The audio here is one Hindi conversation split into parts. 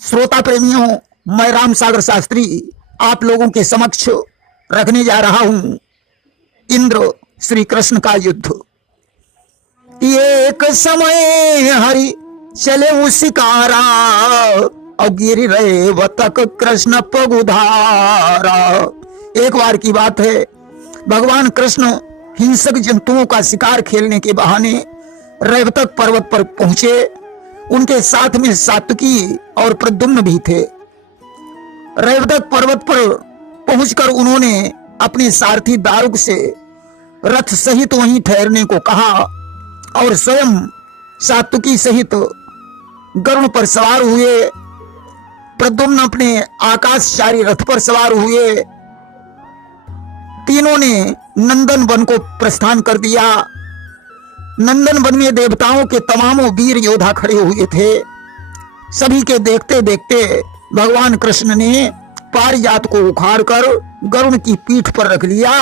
श्रोता प्रेमियों, मैं राम सागर शास्त्री आप लोगों के समक्ष रखने जा रहा हूं इंद्र श्री कृष्ण का युद्ध। एक समय हरि चले शिकारा और गिर रहे वतक कृष्ण पगुधारा। एक बार की बात है, भगवान कृष्ण हिंसक जंतुओं का शिकार खेलने के बहाने रेवतक पर्वत पर पहुंचे। उनके साथ में सात्विकी और प्रद्युम्न भी थे। रेवतक पर्वत पर पहुंचकर उन्होंने अपने सारथी दारुक से रथ सहित वहीं ठहरने को कहा और स्वयं सात्विकी सहित गरुड़ पर सवार हुए। प्रद्युम्न अपने आकाशचारी रथ पर सवार हुए। तीनों ने नंदन वन को प्रस्थान कर दिया। नंदन वन में देवताओं के तमामों वीर योद्धा खड़े हुए थे। सभी के देखते देखते भगवान कृष्ण ने पारिजात को उखाड़कर गरुड़ की पीठ पर रख लिया।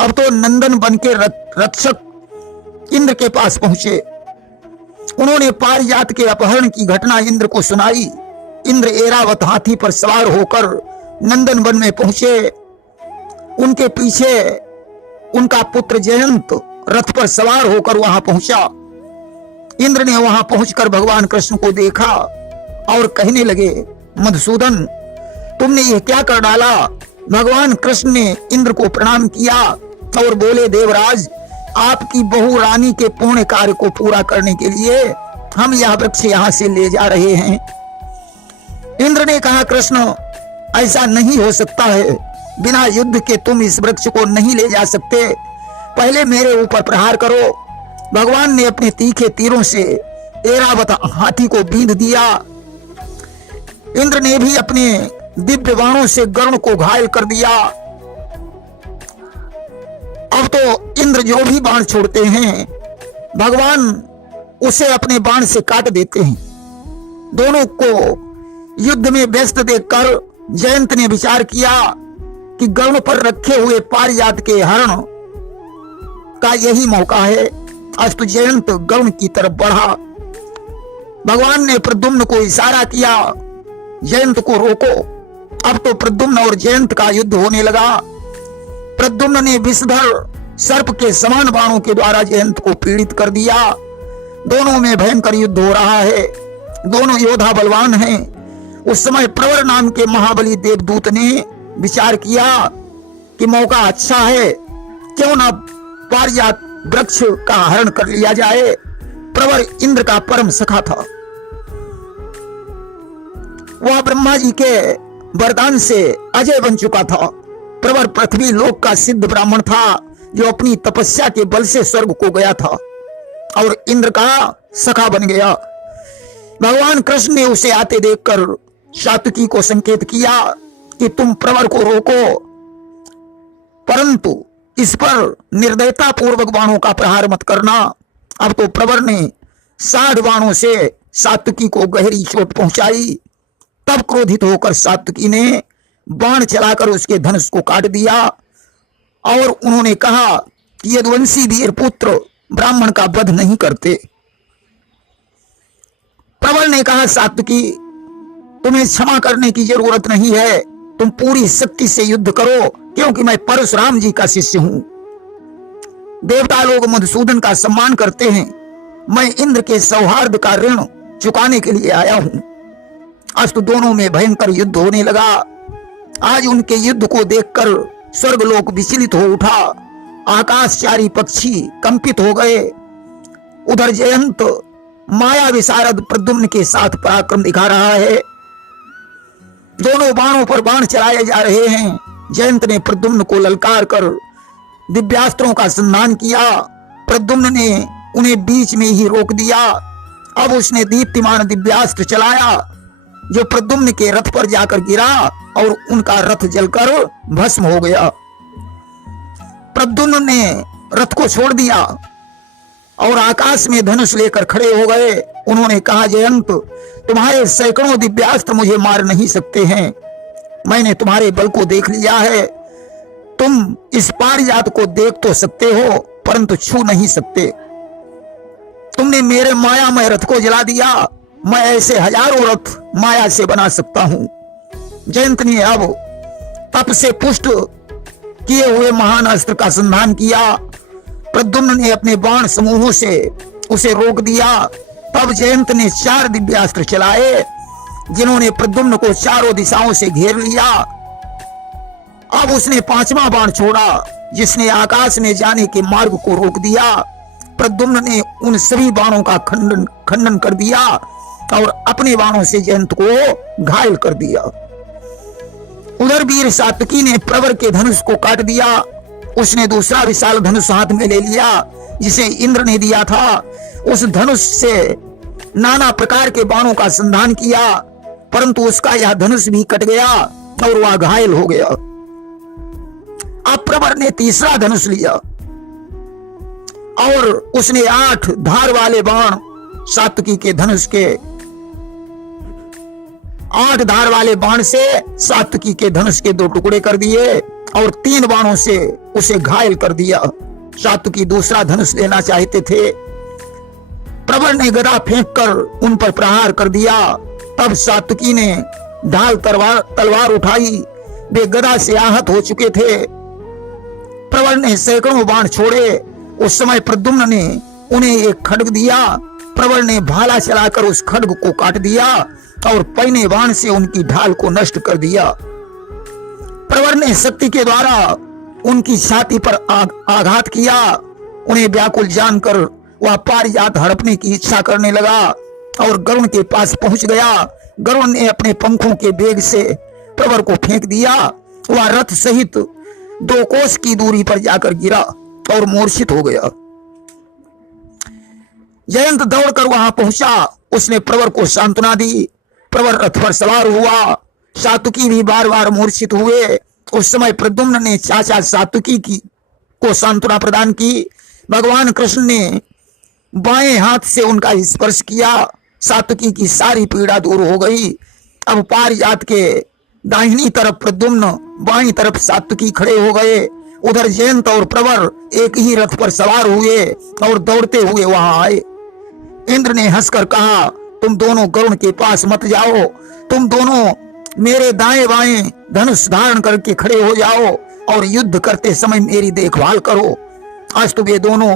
अब तो नंदन वन के रक्षक इंद्र के पास पहुंचे। उन्होंने पारिजात के अपहरण की घटना इंद्र को सुनाई। इंद्र ऐरावत हाथी पर सवार होकर नंदन वन में पहुंचे। उनके पीछे उनका पुत्र जयंत रथ पर सवार होकर वहां पहुंचा। इंद्र ने वहां पहुंचकर भगवान कृष्ण को देखा और कहने लगे, मधुसूदन, तुमने यह क्या कर डाला? भगवान कृष्ण ने इंद्र को प्रणाम किया और बोले, देवराज, आपकी बहु रानी के पूर्ण कार्य को पूरा करने के लिए हम यह वृक्ष यहां से ले जा रहे हैं। इंद्र ने कहा, कृष्ण, ऐसा नहीं हो सकता है। बिना युद्ध के तुम इस वृक्ष को नहीं ले जा सकते। पहले मेरे ऊपर प्रहार करो। भगवान ने अपने तीखे तीरों से ऐरावत हाथी को बींध दिया। इंद्र ने भी अपने दिव्य बाणों से गरुड़ को घायल कर दिया। अब तो इंद्र जो भी बाण छोड़ते हैं, भगवान उसे अपने बाण से काट देते हैं। दोनों को युद्ध में व्यस्त देखकर जयंत ने विचार किया कि गरुड़ पर रखे हुए पारिजात के हरण का यही मौका है। अस्तु जयंत गरुड़ की तरफ बढ़ा। भगवान ने प्रद्युम्न को इशारा किया, जयंत को रोको। अब तो प्रद्युम्न और जयंत का युद्ध होने लगा। प्रद्युम्न ने विषधर सर्प के समान बाणों के द्वारा जयंत को पीड़ित कर दिया। दोनों में भयंकर युद्ध हो रहा है। दोनों योद्धा बलवान हैं। उस समय प्रवर नाम के महाबली देवदूत ने विचार किया कि मौका अच्छा है, क्यों ना पारिजात वृक्ष का हरण कर लिया जाए। प्रवर इंद्र का परम सखा था। वह ब्रह्मा जी के वरदान से अजय बन चुका था। प्रवर पृथ्वी लोक का सिद्ध ब्राह्मण था जो अपनी तपस्या के बल से स्वर्ग को गया था और इंद्र का सखा बन गया। भगवान कृष्ण ने उसे आते देखकर सात्विकी को संकेत किया कि तुम प्रवर को रोको, परंतु इस पर निर्दयता पूर्वक बाणों का प्रहार मत करना। अब तो प्रवर ने 60 बाणों से सात्विकी को गहरी चोट पहुंचाई। तब क्रोधित होकर सात्विकी ने बाण चलाकर उसके धनुष को काट दिया और उन्होंने कहा कि यदुवंशी वीर पुत्र ब्राह्मण का वध नहीं करते। प्रवर ने कहा, सात्विकी, तुम्हें क्षमा करने की जरूरत नहीं है। तुम पूरी शक्ति से युद्ध करो, क्योंकि मैं परशुराम जी का शिष्य हूं। देवता लोग मधुसूदन का सम्मान करते हैं। मैं इंद्र के सौहार्द का ऋण चुकाने के लिए आया हूं। अस्तु दोनों में भयंकर युद्ध होने लगा। आज उनके युद्ध को देखकर स्वर्गलोक विचलित हो उठा। आकाशचारी पक्षी कंपित हो गए। उधर जयंत माया विशारद प्रद्युम्न के साथ पराक्रम दिखा रहा है। दोनों बाणों पर बाण चलाए जा रहे हैं। जयंत ने प्रद्युम्न को ललकार कर दिव्यास्त्रों का संधान किया। प्रद्युम्न ने उन्हें बीच में ही रोक दिया। अब उसने दीप्तिमान दिव्यास्त्र चलाया जो प्रद्युम्न के रथ पर जाकर गिरा और उनका रथ जलकर भस्म हो गया। प्रद्युम्न ने रथ को छोड़ दिया और आकाश में धनुष लेकर खड़े हो गए। उन्होंने कहा, जयंत, तुम्हारे सैकड़ों दिव्यास्त्र मुझे मार नहीं सकते हैं। मैंने तुम्हारे बल को देख लिया है। तुम इस पारिजात को देख तो सकते हो, परंतु छू नहीं सकते। तुमने मेरे मायामय रथ को जला दिया। मैं ऐसे हजारों रथ माया से बना सकता हूं। जयंत ने अब तप से पुष्ट किए हुए महान अस्त्र का संधान किया। प्रद्युम्न ने अपने बाण समूहों से उसे रोक दिया। तब जयंत ने 4 दिव्यास्त्र चलाए जिन्होंने प्रद्युम्न को चारों दिशाओं से घेर लिया। अब उसने 5वां बाण छोड़ा जिसने आकाश में जाने के मार्ग को रोक दिया। प्रद्युम्न ने उन सभी बाणों का खंडन कर दिया और अपने बाणों से जयंत को घायल कर दिया। उधर वीर सात्विकी ने प्रवर के धनुष को काट दिया। उसने दूसरा विशाल धनुष हाथ में ले लिया जिसे इंद्र ने दिया था। उस धनुष से नाना प्रकार के बाणों का संधान किया, परंतु उसका यह धनुष भी कट गया और वह घायल हो गया। अब प्रवर ने तीसरा धनुष लिया और उसने 8 धार वाले बाण सात्विकी के धनुष के 8 धार वाले बाण से सात्विकी के धनुष के 2 टुकड़े कर दिए और 3 बाणों से उसे घायल कर दिया। सात्विकी दूसरा धनुष लेना चाहते थे। प्रवर ने गदा फेंककर उन पर प्रहार कर दिया। तब सात्विकी ने ढाल तलवार उठाई। वे गदा से आहत हो चुके थे। प्रवर ने सैकड़ों बाण छोड़े। उस समय प्रद्युम्न ने उन्हें एक खड्ग दिया। प्रवर ने भाला चलाकर उस खड्ग को काट दिया और पैने बाण से उनकी ढाल को नष्ट कर दिया। प्रवर ने शक्ति के द्वारा उनकी छाती पर आघात किया। उन्हें व्याकुल जानकर वह पारिजात हड़पने की इच्छा करने लगा और गरुण के पास पहुंच गया। गरुण ने अपने पंखों के वेग से प्रवर को फेंक दिया। वह रथ सहित 2 कोस की दूरी पर जाकर गिरा और मूर्छित हो गया। जयंत दौड़कर वहां पहुंचा। उसने प्रवर को सांत्वना दी। प्रवर रथ पर सवार हुआ। सात्विकी भी बार बार मूर्छित हुए। उस समय प्रद्युम्न ने चाचा सात्विकी को सांत्वना प्रदान की। भगवान कृष्ण ने बाएं हाथ से उनका स्पर्श किया। सात्विकी की सारी पीड़ा दूर हो गई। अब पारिजात के दाहिनी तरफ प्रद्युम्न, बाईं तरफ सात्विकी खड़े हो गए। उधर जयंत और प्रवर एक ही रथ पर सवार हुए और दौड़ते हुए वहां आए। इंद्र ने हंसकर कहा, तुम दोनों गरुण के पास मत जाओ। तुम दोनों मेरे दाएं बाएं धनुष धारण करके खड़े हो जाओ और युद्ध करते समय मेरी देखभाल करो। आज तो वे दोनों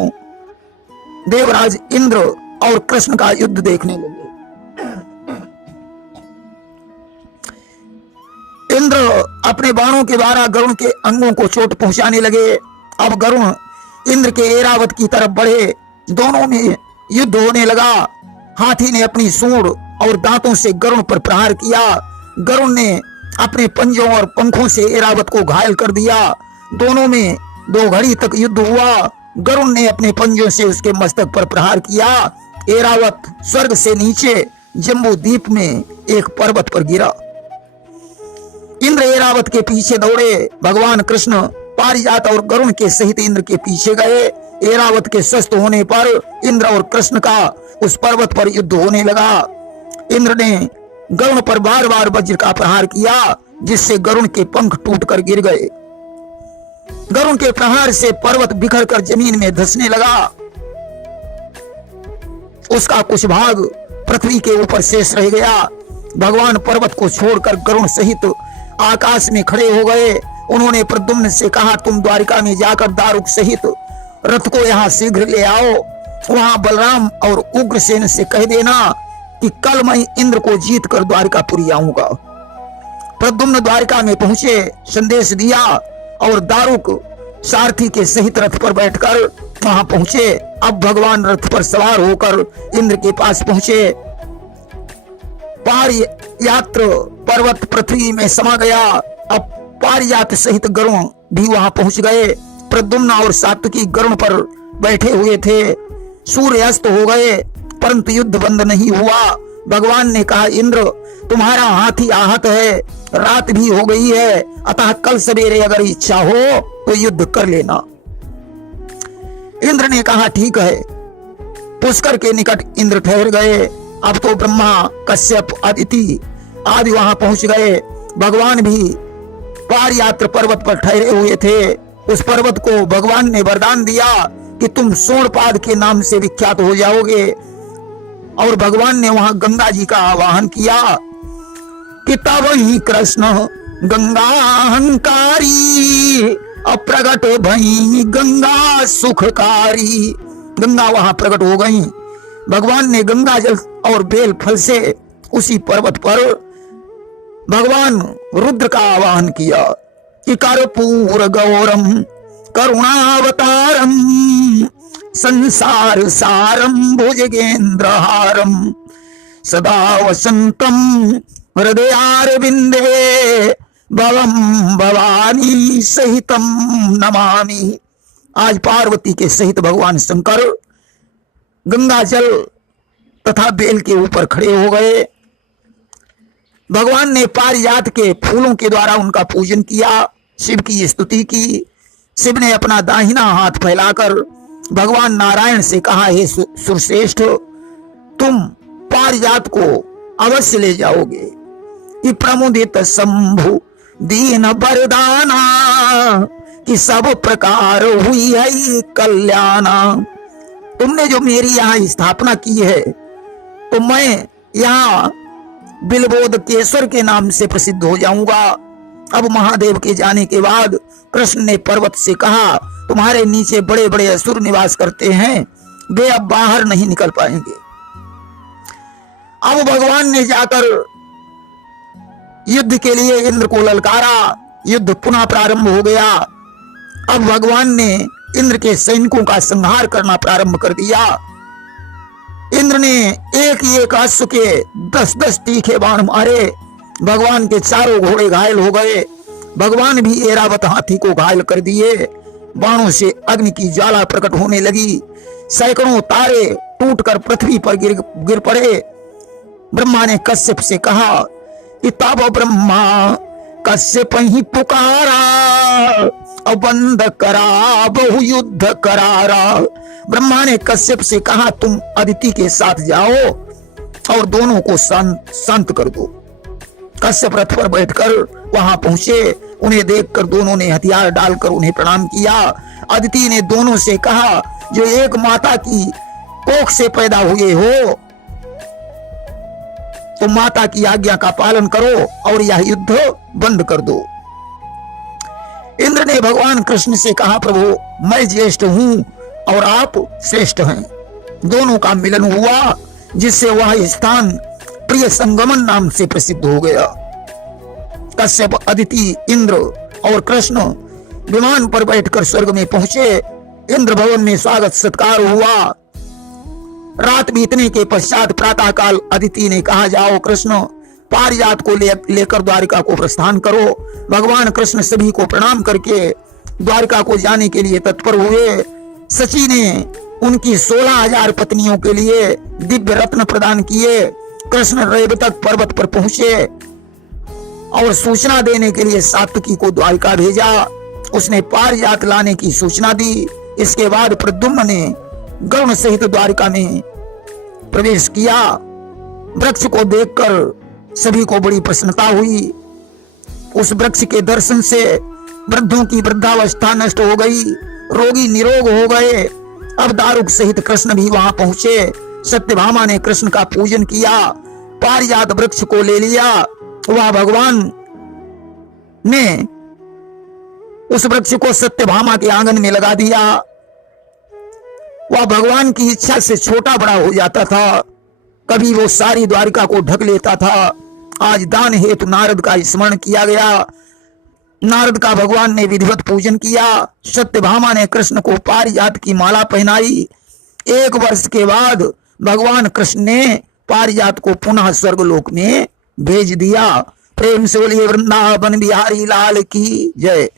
देवराज इंद्र और कृष्ण का युद्ध देखने लगे। इंद्र अपने बाणों के द्वारा गरुण के अंगों को चोट पहुंचाने लगे। अब गरुण इंद्र के ऐरावत की तरफ बढ़े। दोनों में युद्ध होने लगा। हाथी ने अपनी सूंड और दांतों से गरुण पर प्रहार किया। गरुण ने अपने पंजों और पंखों से ऐरावत को घायल कर दिया। दोनों में 2 घड़ी तक युद्ध हुआ। गरुण ने अपने पंजों से उसके मस्तक पर प्रहार किया। ऐरावत स्वर्ग से नीचे जम्बू द्वीप में एक पर्वत पर गिरा। इंद्र ऐरावत के पीछे दौड़े। भगवान कृष्ण पारिजात और गरुण के सहित इंद्र के पीछे गए। ऐरावत के स्वस्थ होने पर इंद्र और कृष्ण का उस पर्वत पर युद्ध होने लगा। इंद्र ने गरुण पर बार बार वज्र का प्रहार किया जिससे गरुण के पंख टूटकर गिर गए। गरुण के प्रहार से पर्वत बिखर कर जमीन में धंसने लगा। उसका कुछ भाग पृथ्वी के ऊपर शेष रह गया। भगवान पर्वत को छोड़कर गरुण सहित आकाश में खड़े हो गए। उन्होंने प्रद्युम्न से कहा, तुम द्वारिका में जाकर दारुक सहित रथ को यहाँ शीघ्र ले आओ। वहां बलराम और उग्रसेन से कह देना कि कल मैं इंद्र को जीत कर द्वारिकापुरी आऊंगा। प्रद्युम्न द्वारिका में पहुंचे, संदेश दिया और दारुक सारथी के सहित रथ पर बैठकर वहां पहुंचे। अब भगवान रथ पर सवार होकर इंद्र के पास पहुंचे। पारियात्र पर्वत पृथ्वी में समा गया। अब पारिजात सहित गरुण भी वहां पहुंच गए। प्रद्युम्न और सात्विकी गरुण पर बैठे हुए थे। सूर्य अस्त हो गए परंतु युद्ध बंद नहीं हुआ। भगवान ने कहा, इंद्र तुम्हारा हाथी आहत है, रात भी हो गई है, अतः कल सवेरे अगर इच्छा हो तो युद्ध कर लेना। इंद्र ने कहा, ठीक है। पुष्कर के निकट इंद्र ठहर गए। अब तो ब्रह्मा, कश्यप, अदिति आदि वहां पहुंच गए। भगवान भी पारियात्र पर्वत पर ठहरे हुए थे। उस पर्वत को भगवान ने वरदान दिया कि तुम सोणपाद के नाम से विख्यात हो जाओगे। और भगवान ने वहां गंगा जी का आवाहन किया कि तब ही कृष्ण गंगा अहंकारी अप्रगट भई गंगा सुखकारी। गंगा वहां प्रकट हो गई। भगवान ने गंगा जल और बेल फल से उसी पर्वत पर भगवान रुद्र का आवाहन किया कि कर्पूर गौरम करुणावतारम संसार सारम भुजगेंद्रहारम सदा वसंतम हृदयारविंदे भवम भवानी सहितम नमामि। आज पार्वती के सहित भगवान शंकर गंगा जल तथा बेल के ऊपर खड़े हो गए। भगवान ने पारिजात के फूलों के द्वारा उनका पूजन किया, शिव की स्तुति की। शिव ने अपना दाहिना हाथ फैलाकर भगवान नारायण से कहा, हे सुरश्रेष्ठ, तुम पारिजात को अवश्य ले जाओगे। कि प्रमुदित शंभु दीन वरदाना कि सब प्रकार हुई है कल्याणा। तुमने जो मेरी यहाँ स्थापना की है तो मैं यहाँ बिलबोध केसर के नाम से प्रसिद्ध हो जाऊंगा। अब महादेव के जाने के बाद कृष्ण ने पर्वत से कहा, तुम्हारे नीचे बड़े बड़े असुर निवास करते हैं, वे अब बाहर नहीं निकल पाएंगे। अब भगवान ने जाकर युद्ध के लिए इंद्र को ललकारा। युद्ध पुनः प्रारंभ हो गया। अब भगवान ने इंद्र के सैनिकों का संहार करना प्रारंभ कर दिया। इंद्र ने एक एक अश्व के 10-10 तीखे बाण मारे। भगवान के चारों घोड़े घायल हो गए। भगवान भी ऐरावत हाथी को घायल कर दिए। बाणों से अग्नि की ज्वाला प्रकट होने लगी। सैकड़ों तारे टूटकर पृथ्वी पर गिर पड़े। ब्रह्मा ने कश्यप से कहा कि तब ब्रह्मा कश्यप ही पुकारा बंद करा बहु युद्ध करारा। ब्रह्मा ने कश्यप से कहा, तुम अदिति के साथ जाओ और दोनों को शांत कर दो। कश्यप रथ पर बैठकर वहां पहुंचे। उन्हें देखकर दोनों ने हथियार डालकर उन्हें प्रणाम किया। अदिति ने दोनों से कहा, जो एक माता की कोख से पैदा हुए हो तो माता की आज्ञा का पालन करो और यह युद्ध बंद कर दो। इंद्र ने भगवान कृष्ण से कहा, प्रभु मैं ज्येष्ठ हूं और आप श्रेष्ठ हैं। दोनों का मिलन हुआ जिससे वह स्थान प्रिय संगमन नाम से प्रसिद्ध हो गया। कश्यप, अदिति, इंद्र और कृष्ण विमान पर बैठकर स्वर्ग में पहुंचे। इंद्र भवन में स्वागत सत्कार हुआ। रात बीतने के पश्चात प्रातः काल अदिति ने कहा, जाओ कृष्ण पारिजात को लेकर द्वारिका को प्रस्थान करो। भगवान कृष्ण सभी को प्रणाम करके द्वारिका को जाने के लिए तत्पर हुए। सची ने उनकी 16,000 पत्नियों के लिए दिव्य रत्न प्रदान किए। कृष्ण रेवतक पर्वत पर पहुंचे और सूचना देने के लिए सात्विकी को द्वारिका भेजा। उसने पारिजात लाने की सूचना दी। इसके बाद प्रद्युम्न ने गरुण सहित द्वारिका में प्रवेश किया। वृक्ष को देखकर सभी को बड़ी प्रसन्नता हुई। उस वृक्ष के दर्शन से वृद्धों की वृद्धावस्था नष्ट हो गई, रोगी निरोग हो गए। अब दारुक सहित कृष्ण भी वहां पहुंचे। सत्यभामा ने कृष्ण का पूजन किया, पारिजात वृक्ष को ले लिया। वह भगवान ने उस वृक्ष को सत्यभामा के आंगन में लगा दिया। वह भगवान की इच्छा से छोटा बड़ा हो जाता था। कभी वो सारी द्वारिका को ढक लेता था। आज दान हेतु नारद का स्मरण किया गया। नारद का भगवान ने विधिवत पूजन किया। सत्यभामा ने कृष्ण को पारिजात की माला पहनाई। 1 वर्ष के बाद भगवान कृष्ण ने पारिजात को पुनः स्वर्गलोक में भेज दिया। प्रेम से बोलिए वृंदावन बिहारी लाल की जय।